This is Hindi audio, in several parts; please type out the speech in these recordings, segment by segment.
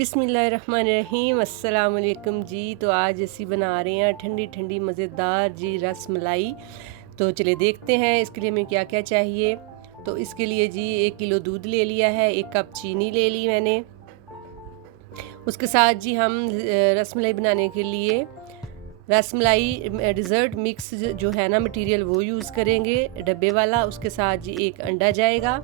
बिस्मिल्लाहिर्रहमानिर्रहीम अस्सलाम वालेकुम जी। तो आज ਅਸੀਂ बना रहे हैं ठंडी ठंडी मज़ेदार जी रस मलाई। तो चलिए देखते हैं इसके लिए हमें क्या क्या चाहिए। तो इसके लिए जी 1 किलो दूध ले लिया है, 1 कप चीनी ले ली मैंने। उसके साथ जी हम रस मलाई बनाने के लिए रसमलाई डिज़र्ट मिक्स जो है ना मटेरियल वो यूज़ करेंगे डब्बे वाला। उसके साथ जी 1 अंडा जाएगा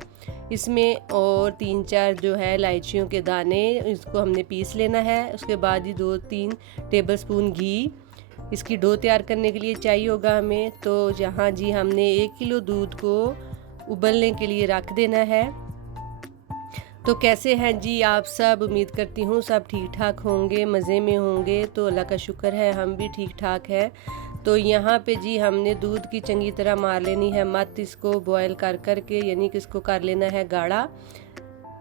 इसमें, और 3-4 जो है इलायचियों के दाने, इसको हमने पीस लेना है। उसके बाद जी 2-3 टेबलस्पून घी इसकी डो तैयार करने के लिए चाहिए होगा हमें। तो जहाँ जी हमने 1 किलो दूध को उबलने के लिए रख देना है। तो कैसे हैं जी आप सब? उम्मीद करती हूँ सब ठीक ठाक होंगे, मज़े में होंगे। तो अल्लाह का शुक्र है हम भी ठीक ठाक है। तो यहाँ पे जी हमने दूध की चंगी तरह मार लेनी है मत, इसको बॉयल कर कर के, यानी कि इसको कर लेना है गाढ़ा,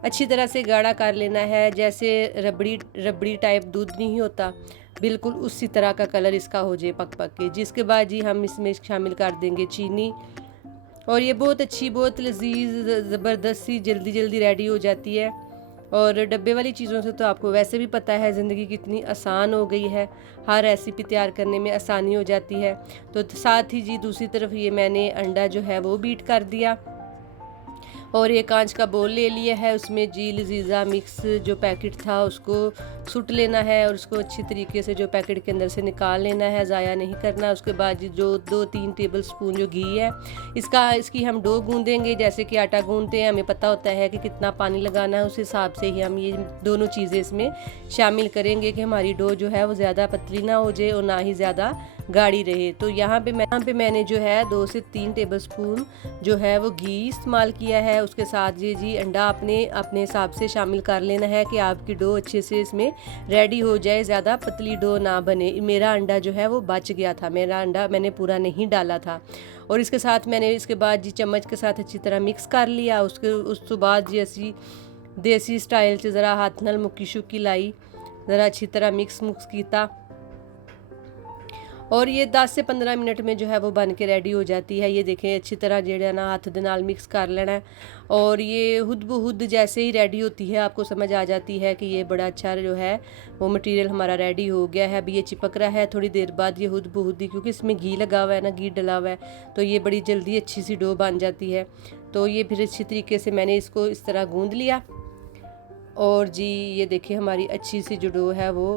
अच्छी तरह से गाढ़ा कर लेना है। जैसे रबड़ी रबड़ी टाइप दूध नहीं होता, बिल्कुल उसी तरह का कलर इसका हो जाए पक पक के। जिसके बाद जी हम इसमें शामिल कर देंगे चीनी, और ये बहुत अच्छी, बहुत लजीज, ज़बरदस्त सी जल्दी जल्दी रेडी हो जाती है। और डब्बे वाली चीज़ों से तो आपको वैसे भी पता है ज़िंदगी कितनी आसान हो गई है, हर रेसिपी तैयार करने में आसानी हो जाती है। तो साथ ही जी दूसरी तरफ ये मैंने अंडा जो है वो बीट कर दिया, और ये कांच का बोल ले लिया है। उसमें जी लजीज़ा मिक्स जो पैकेट था उसको सुट लेना है, और उसको अच्छी तरीके से जो पैकेट के अंदर से निकाल लेना है, ज़ाया नहीं करना। उसके बाद जी जो 2-3 टेबल स्पून जो घी है इसकी हम डो गूंदेंगे। जैसे कि आटा गूंदते हैं, हमें पता होता है कि कितना पानी लगाना है, उस हिसाब से ही हम ये दोनों चीज़ें इसमें शामिल करेंगे कि हमारी डो जो है वो ज़्यादा पतली ना हो जाए और ना ही ज़्यादा गाढ़ी रहे। तो यहाँ पे मैंने जो है 2 से 3 टेबल स्पून जो है वो घी इस्तेमाल किया है। उसके साथ ये जी अंडा अपने हिसाब से शामिल कर लेना है कि आपकी डो अच्छे से इसमें रेडी हो जाए, ज़्यादा पतली डो ना बने। मेरा अंडा जो है वो बच गया था, मेरा अंडा मैंने पूरा नहीं डाला था। और इसके साथ मैंने इसके बाद जी चम्मच के साथ अच्छी तरह मिक्स कर लिया। उस तो बाद जी असी देसी स्टाइल से ज़रा हाथ नाल मुक्की शुक्की लाई, ज़रा अच्छी तरह मिक्स किया, और ये 10 से 15 मिनट में जो है वो बन के रेडी हो जाती है। ये देखें अच्छी तरह जेड़ा ना हाथ दे नाल मिक्स कर लेना है, और ये हुद बहुद जैसे ही रेडी होती है आपको समझ आ जाती है कि ये बड़ा अच्छा जो है वो मटेरियल हमारा रेडी हो गया है। अभी ये चिपक रहा है, थोड़ी देर बाद ये हुद बहुद ही, क्योंकि इसमें घी लगा हुआ है ना, घी डला हुआ है, तो ये बड़ी जल्दी अच्छी सी डो बन जाती है। तो ये फिर अच्छी तरीके से मैंने इसको इस तरह गूँध लिया, और जी ये देखिए हमारी अच्छी सी जो डो है वो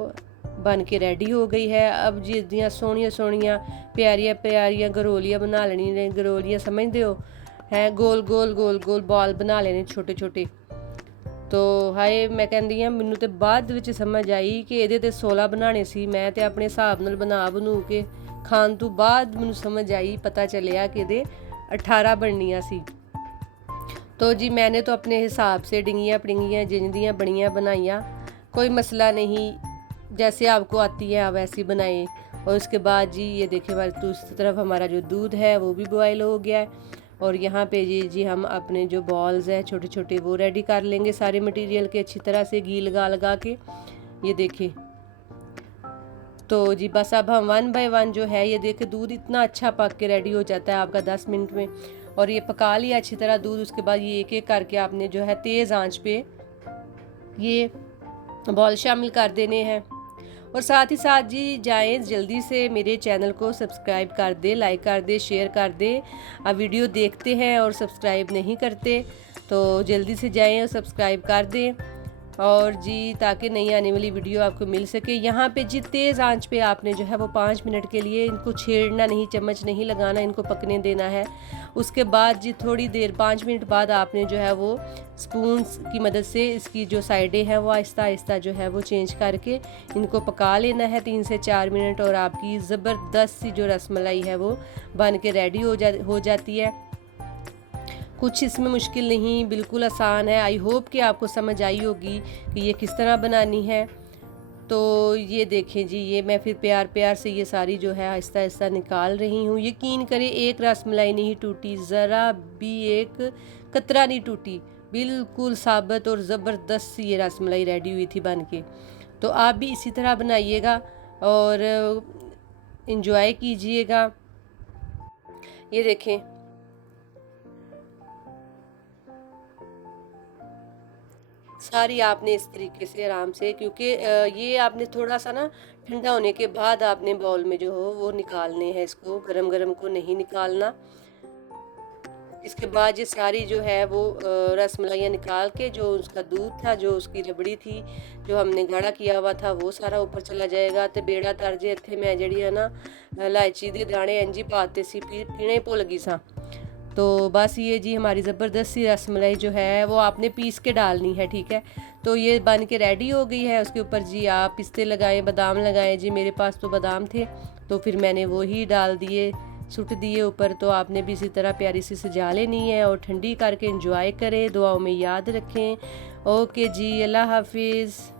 बन के रेडी हो गई है। अब जी इतनी सोहनिया सोहनिया प्यारिया प्यारिया गरोलियाँ बना लेनी ने, गरोलियाँ समझते हो हैं, गोल गोल गोल गोल बॉल बना लेने छोटे छोटे। तो हाय मैं कहती हाँ मैनू तो बाद विच समझ आई कि ये तो 16 बनाने सी, मैं तो अपने हिसाब नाल बना बनू के खान तो बाद मैनू समझ आई, पता चलिया कि ये 18 बननियाँ सी। तो जी मैंने तो अपने हिसाब से डिंगियाँ पड़िंगियाँ जिंदियाँ बनियाँ बनाइयाँ, कोई मसला नहीं, जैसे आपको आती है आप वैसी बनाएं। और उसके बाद जी ये देखिए हमारी दूसरी तरफ हमारा जो दूध है वो भी बॉयल हो गया है, और यहाँ पे जी हम अपने जो बॉल्स हैं छोटे छोटे वो रेडी कर लेंगे सारे मटेरियल के, अच्छी तरह से घी लगा लगा के। ये देखिए तो जी बस अब हम 1 बाय 1 जो है, ये देखिए दूध इतना अच्छा पक के रेडी हो जाता है आपका 10 मिनट में, और ये पका लिया अच्छी तरह दूध। उसके बाद ये एक एक करके आपने जो है तेज़ आंच पे ये बॉल शामिल कर देने हैं। और साथ ही साथ जी जाएं जल्दी से मेरे चैनल को सब्सक्राइब कर दे, लाइक कर दे, शेयर कर दे। अब वीडियो देखते हैं और सब्सक्राइब नहीं करते, तो जल्दी से जाएं और सब्सक्राइब कर दें, और जी ताकि नई आने वाली वीडियो आपको मिल सके। यहाँ पे जी तेज़ आंच पे आपने जो है वो 5 मिनट के लिए इनको छेड़ना नहीं, चम्मच नहीं लगाना, इनको पकने देना है। उसके बाद जी थोड़ी देर 5 मिनट बाद आपने जो है वो स्पून की मदद से इसकी जो साइडें हैं वो आहिस्ता आहिस्ता जो है वो चेंज करके इनको पका लेना है 3 से 4 मिनट, और आपकी ज़बरदस्त सी जो रसमलाई है वो बन के रेडी हो जाती है। कुछ इसमें मुश्किल नहीं, बिल्कुल आसान है। आई होप कि आपको समझ आई होगी कि ये किस तरह बनानी है। तो ये देखें जी, ये मैं फिर प्यार प्यार से ये सारी जो है आहिस्ता आहिस्ता निकाल रही हूँ। यकीन करें एक रसमलाई नहीं टूटी, ज़रा भी एक कतरा नहीं टूटी, बिल्कुल साबित और ज़बरदस्त सी ये रसमलाई रेडी हुई थी बन के। तो आप भी इसी तरह बनाइएगा और इन्जॉय कीजिएगा। ये देखें सारी आपने इस तरीके से आराम से, क्योंकि ये आपने थोड़ा सा ना ठंडा होने के बाद आपने बाउल में जो हो वो निकालने हैं, इसको गरम गरम को नहीं निकालना। इसके बाद ये सारी जो है वो रसमलाइयाँ निकाल के, जो उसका दूध था, जो उसकी रबड़ी थी, जो हमने गाढ़ा किया हुआ था, वो सारा ऊपर चला जाएगा। तो बेड़ा तरजे इत्थे मैं जड़ी है ना इलायची के दाने इंज ही पाते सी, पीने ही भुल गई सा। तो बस ये जी हमारी ज़बरदस्त सी रसमलाई जो है वो आपने पीस के डालनी है, ठीक है। तो ये बन के रेडी हो गई है। उसके ऊपर जी आप पिस्ते लगाएं, बादाम लगाएं। जी मेरे पास तो बादाम थे, तो फिर मैंने वो ही डाल दिए, सुट दिए ऊपर। तो आपने भी इसी तरह प्यारी सी सजा लेनी है और ठंडी करके इंजॉय करें। दुआओं में याद रखें। ओके जी, अल्लाह हाफिज़।